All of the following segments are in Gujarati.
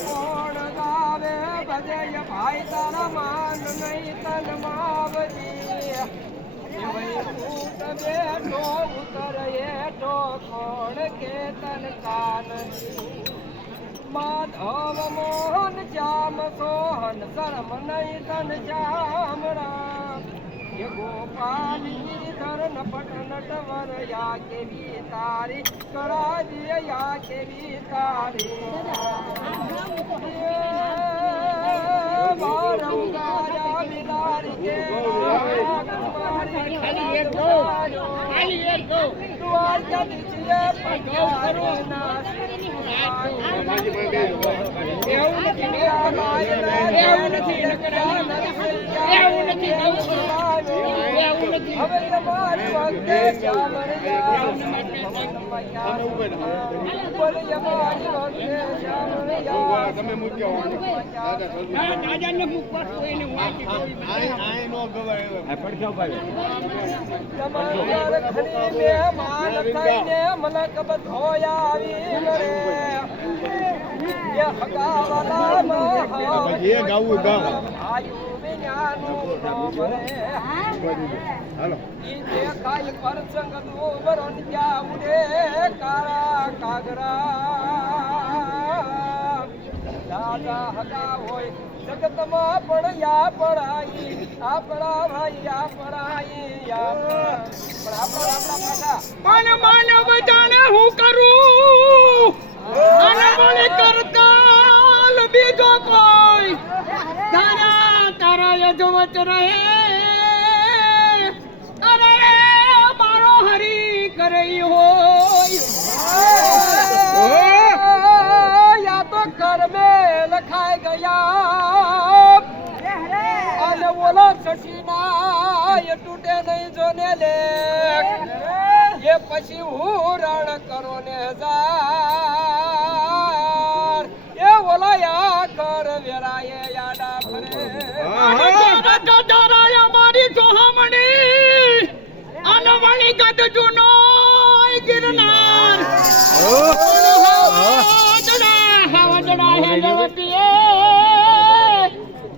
કોણ ગાવે ભજે ભાઈ તારા માન નહીં તન માવજી વૈકુંઠ બેઠો ઉતર એઠો કોણ કે તન કાનજી માધવ મોહન શ્યામ સોહન શરમ નહીં તન શ્યામ રામ ये गोपाल गिरधर नपट नटवर या के भी तारी करा दिए या के भी तारी હવે તમારી વખતે તમે મૂક્યો મહેમાન થઈને મલક બધો આવી હાલો દેખાય પરસંગ દોબરન ક્યાં ઉડે કારા કાગરા દાદા હગા હોય જગતમાં પણ યા પડાઈ આપણા ભાઈ યા પડાઈ યા પણ આપણા પાછા મન માનવ જાણે હું કરું અને મને કરતાલ બીજો કોઈ તારા તારા યજવત રહે અરે મારો હરી કરી હોય યા તો કર્મે લખાઈ ગયા અને બોલો સચીના એ તૂટે નહીં જોને લે એ પછી હું રણ કરો ને હજાર એ ઓલાયા કર વેરાય યાડા ફરે મારી સોહામણી અનવણી ગદ જુનો ગિરનાર હવજડા હે લેવતીએ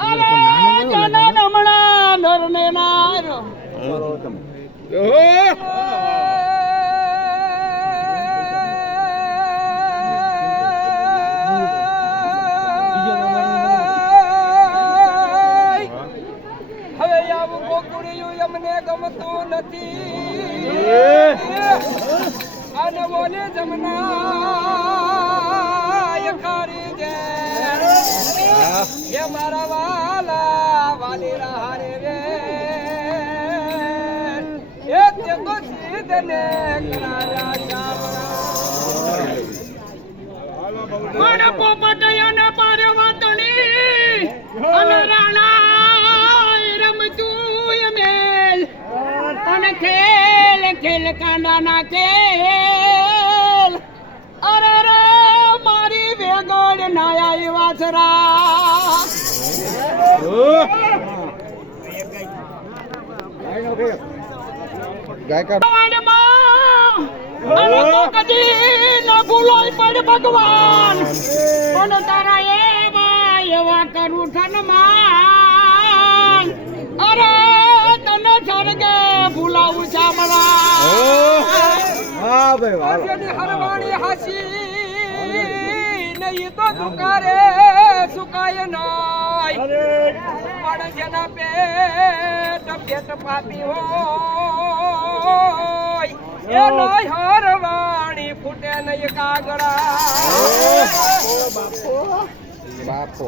અરે જન નમણા નરને નાર હવે આવું ગોકુળિયું અમને ગમતું નથી અને બોલે જમના ખારી દે એ મારા વાલા વાલી હારે રે એ તે તો સીધને કરાયા મન પોપટયને પાર્વતની અને રાણા રમતું મેલ અને ખેલ ખેલ કાંડાના ખેલ અરે રે મારી વેગડ નાયા વાસરા અને તો કદી ન ભૂલોય પડ ભગવાન પણ તારા એવા કરું ઠનમાન અરે તને સ્વર્ગે ભૂલાવું શામળા હા ભાઈ વાહ હરવાણી હાસી નહીં તો દુકારે સુકાય નાય પણ જેના પેટ પાપી હોય એ નહીં હરવાણી ફૂટે નહીં કાગડા બાપો